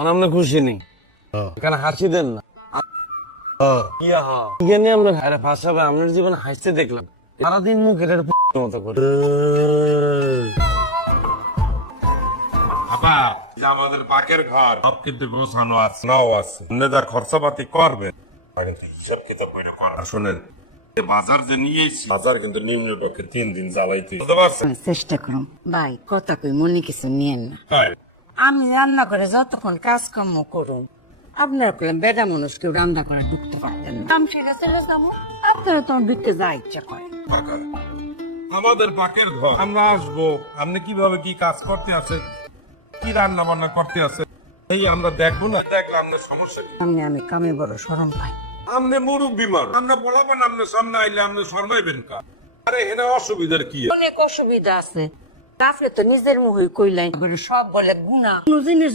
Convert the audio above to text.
আমরা খুশি নেই, এখানে হাসি দেন না। আমরা ভাষাবে আপনার জীবনে হাসতে দেখলাম, সারাদিন মুখের মতো করে। আমাদের পাকের ঘর সব কিন্তু গোছানো আছে, নাও আছে, যা খরচাপাতি করবেন হিসাব কিতাব করে করা। শোনেন, বাজার যে নিয়েছি, বাজার কিন্তু নিম্নপক্ষে 3 দিন জ্বালাইতে বুঝতে পারছেন। চেষ্টা করুন ভাই, কথা কই মনে কিছু নিয়েন না। তাই আমি রান্না করে যতক্ষণ কাজকর্ম করুন, আপনার কইলাম বেটা মানুষ কেউ রান্না করে ঢুকতে পারবেন না। আমি সেটা চলে যাবো, আপনারা তখন ঢুকতে যা ইচ্ছা করে। আমাদের পাকের ঘর, আমরা আসবো, আপনি কিভাবে কি কাজ করতে আছেন, কি রান্না বান্না করতে আছে, এই আমরা দেখবো না। দেখলে আপনার সমস্যা কি? সামনে আমি কামে বড় শরম পাই। আপনি মুরব্বী মানুষ, আমরা বলাবেন, আপনি সামনে আইলে আপনি শর্মাইবেন কা? আরে এখানে অসুবিধার কি? অনেক অসুবিধা আছে, তারপরে তো নিজের মুখে কইলাই সব বলে গুণা। কোন জিনিস